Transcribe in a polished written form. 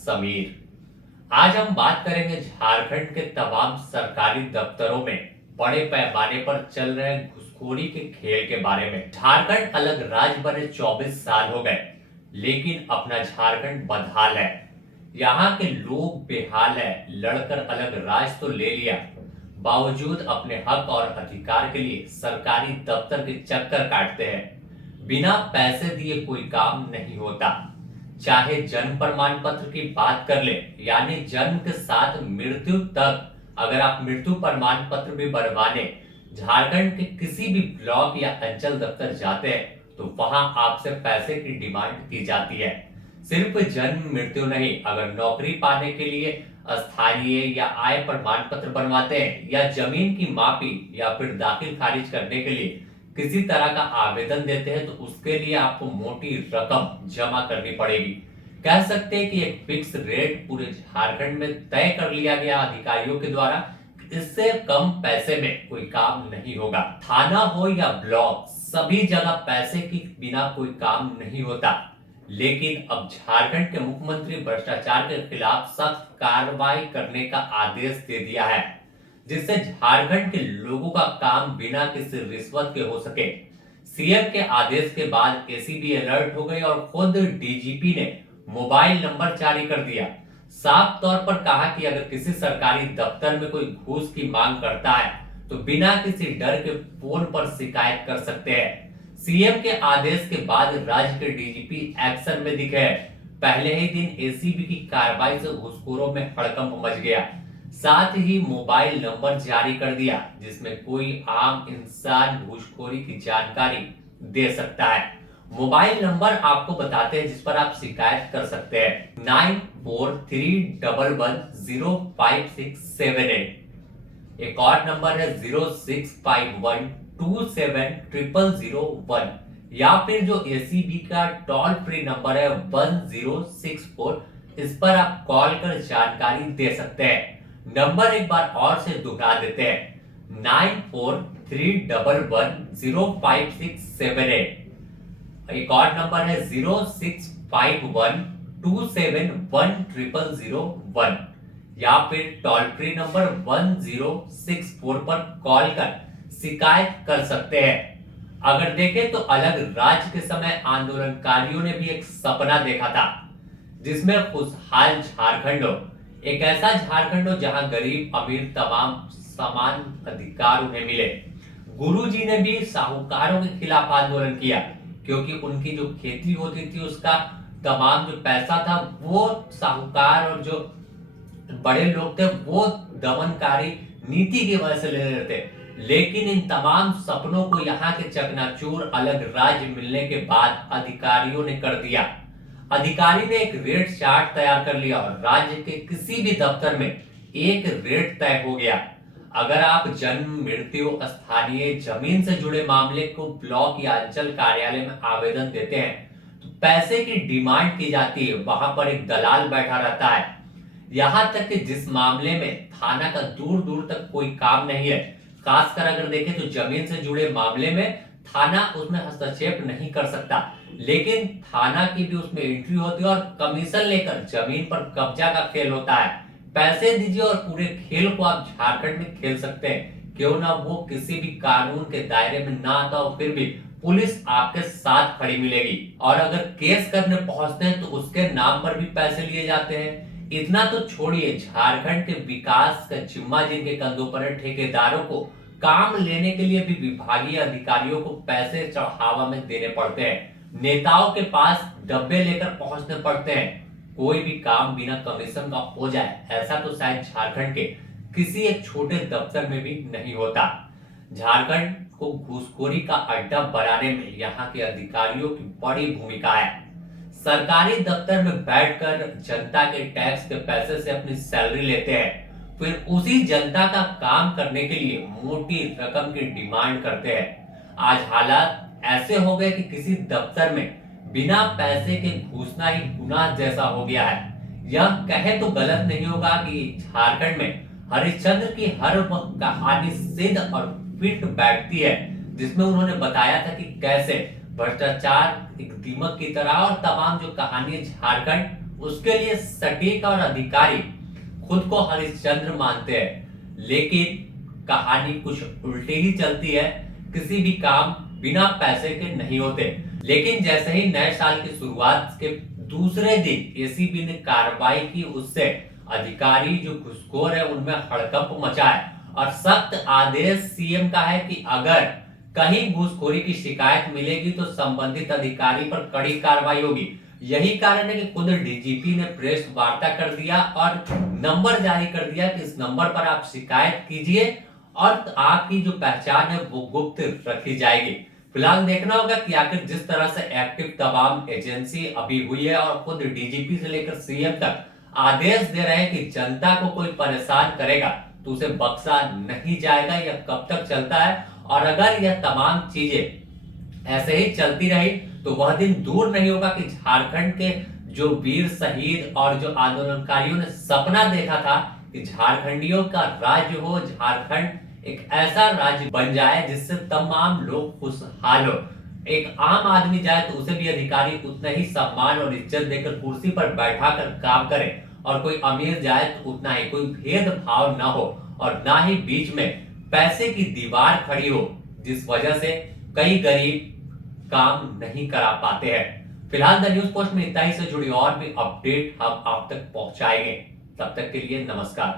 समीर। आज हम बात करेंगे झारखंड के तमाम सरकारी दफ्तरों में बड़े पैमाने पर चल रहे घूसखोरी के खेल के बारे में। झारखंड अलग राज्य बने 24 साल हो गए, लेकिन अपना झारखंड बदहाल है। यहाँ के लोग बेहाल है। लड़कर अलग राज्य तो ले लिया, बावजूद अपने हक और अधिकार के लिए सरकारी दफ्तर के चक्कर काटते हैं। बिना पैसे दिए कोई काम नहीं होता। चाहे जन्म प्रमाण पत्र की बात कर ले, यानी जन्म के साथ मृत्यु तक, अगर आप मृत्यु प्रमाण पत्र भी बनवाने झारखंड के किसी भी ब्लॉक या अंचल दफ्तर जाते हैं तो वहां आपसे पैसे की डिमांड की जाती है। सिर्फ जन्म मृत्यु नहीं, अगर नौकरी पाने के लिए स्थानीय या आय प्रमाण पत्र बनवाते हैं, या जमीन की मापी, या फिर दाखिल खारिज करने के लिए किसी तरह का आवेदन देते हैं तो उसके लिए आपको मोटी रकम जमा करनी पड़ेगी। कह सकते हैं कि एक फिक्स रेट पूरे झारखंड में तय कर लिया गया अधिकारियों के द्वारा। इससे कम पैसे में कोई काम नहीं होगा। थाना हो या ब्लॉक, सभी जगह पैसे के बिना कोई काम नहीं होता। लेकिन अब झारखंड के मुख्यमंत्री भ्रष्टाचार के खिलाफ सख्त कार्रवाई करने का आदेश दे दिया है, जिससे झारखंड के लोगों का काम बिना किसी रिश्वत के हो सके। सीएम के आदेश के बाद एसीबी अलर्ट हो गई और खुद डीजीपी ने मोबाइल नंबर जारी कर दिया। साफ तौर पर कहा कि अगर किसी सरकारी दफ्तर में कोई घूस की मांग करता है तो बिना किसी डर के फोन पर शिकायत कर सकते हैं। सीएम के आदेश के बाद राज्य के डीजीपी एक्शन में दिखे। पहले ही दिन एसीबी की कार्रवाई से घूसखोरों में हड़कंप मच गया। साथ ही मोबाइल नंबर जारी कर दिया जिसमें कोई आम इंसान घूसखोरी की जानकारी दे सकता है। मोबाइल नंबर आपको बताते हैं जिस पर आप शिकायत कर सकते हैं, 9431110567। एक और नंबर है 0651270001, या फिर जो एसीबी का टोल फ्री नंबर है 1064, इस पर आप कॉल कर जानकारी दे सकते हैं। नंबर एक बार और से दोहरा देते हैं, 9431110567। एक और नंबर है 0651271001, या फिर टोल फ्री नंबर 1064 पर कॉल कर शिकायत कर सकते हैं। अगर देखें तो अलग राज्य के समय आंदोलनकारियों ने भी एक सपना देखा था जिसमें खुशहाल झारखंड हो, एक ऐसा झारखंड हो जहां गरीब अमीर तमाम समान अधिकार उन्हें मिले। गुरुजी ने भी साहूकारों के खिलाफ आंदोलन किया, क्योंकि उनकी जो खेती होती थी उसका तमाम जो पैसा था वो साहूकार और जो बड़े लोग थे वो दमनकारी नीति की वजह से ले रहे थे। लेकिन इन तमाम सपनों को यहाँ के चकनाचूर अलग राज्य मिलने के बाद अधिकारियों ने कर दिया। अधिकारी ने एक रेट चार्ट तैयार कर लिया और राज्य के किसी भी दफ्तर में एक रेट तय हो गया। अगर आप जन्म मृत्यु स्थानीय जमीन से जुड़े मामले को ब्लॉक या अंचल कार्यालय में आवेदन देते हैं तो पैसे की डिमांड की जाती है। वहां पर एक दलाल बैठा रहता है। यहां तक कि जिस मामले में थाना का दूर दूर तक कोई काम नहीं है, खासकर अगर देखें तो जमीन से जुड़े मामले में थाना उसमें हस्तक्षेप नहीं कर सकता, लेकिन थाना की भी उसमें एंट्री होती है और कमीशन लेकर जमीन पर कब्जा का खेल होता है। पैसे दीजिए और पूरे खेल को आप झारखंड में खेल सकते हैं। क्यों ना वो किसी भी कानून के दायरे में ना आता हो, फिर भी पुलिस आपके साथ खड़ी मिलेगी। और अगर केस करने पहुंचते हैं तो उसके नाम पर भी पैसे लिए जाते हैं। इतना तो छोड़िए, झारखंड के विकास का जिम्मा जिनके कंधों पर है, ठेकेदारों को काम लेने के लिए भी विभागीय अधिकारियों को पैसे चढ़ावा में देने पड़ते हैं। नेताओं के पास डब्बे लेकर पहुंचने पड़ते हैं। कोई भी काम बिना कमीशन का हो जाए, ऐसा तो शायद झारखंड के किसी एक छोटे दफ्तर में भी नहीं होता। झारखंड को घूसखोरी का अड्डा बनाने में यहाँ के अधिकारियों की बड़ी भूमिका है। सरकारी दफ्तर में बैठकर जनता के टैक्स के पैसे से अपनी सैलरी लेते हैं, फिर उसी जनता का काम करने के लिए मोटी रकम की डिमांड करते हैं। आज हालात ऐसे हो गए कि किसी दफ्तर में बिना पैसे के घुसना ही गुनाह जैसा हो गया है। यह कहे तो गलत नहीं होगा कि झारखंड में हरिश्चंद्र की हर वक्त कहानी सिद्ध और फिट बैठती है, जिसमें उन्होंने बताया था कि कैसे भ्रष्टाचार एक दीमक की तरह और तमाम जो कहानी झारखंड उसके लिए सटीक और अधिकारी खुद को हरिश्चंद्र मानते हैं। लेकिन कहानी कुछ उल्टी ही चलती है। किसी भी काम बिना पैसे के नहीं होते। लेकिन जैसे ही नए साल की शुरुआत के दूसरे दिन एसीबी ने कार्रवाई की, उससे अधिकारी जो घुसखोर है उनमें हड़कंप मचा है और सख्त आदेश सीएम का है कि अगर कहीं घूसखोरी की शिकायत मिलेगी तो संबंधित अधिकारी पर कड़ी कार्रवाई होगी। यही कारण है कि खुद डीजीपी ने प्रेस वार्ता कर दिया और नंबर जारी कर दिया कि इस नंबर पर आप शिकायत कीजिए और आपकी जो पहचान है वो गुप्त रखी जाएगी। फिलहाल देखना होगा कि आखिर जिस तरह से एक्टिव तमाम एजेंसी अभी हुई है और खुद डीजीपी से लेकर सीएम तक आदेश दे रहे हैं कि जनता को कोई परेशान करेगा तो उसे बख्शा नहीं जाएगा। यह कब तक चलता है और अगर यह तमाम चीजें ऐसे ही चलती रही तो वह दिन दूर नहीं होगा कि झारखंड के जो वीर शहीद और जो आंदोलनकारियों ने सपना देखा था कि झारखंडियों का राज्य हो, झारखंड एक ऐसा राज्य बन जाए जिससे तमाम लोग खुशहाल हो। एक आम आदमी जाए तो उसे भी अधिकारी उतना ही सम्मान और इज्जत देकर कुर्सी पर बैठा कर काम करे और कोई अमीर जाए तो उतना ही, कोई भेदभाव ना हो और ना ही बीच में पैसे की दीवार खड़ी हो जिस वजह से कई गरीब काम नहीं करा पाते हैं। फिलहाल द न्यूज पोस्ट में इतना ही से जुड़ी और भी अपडेट हम आप तक पहुंचाएंगे। तब तक के लिए नमस्कार।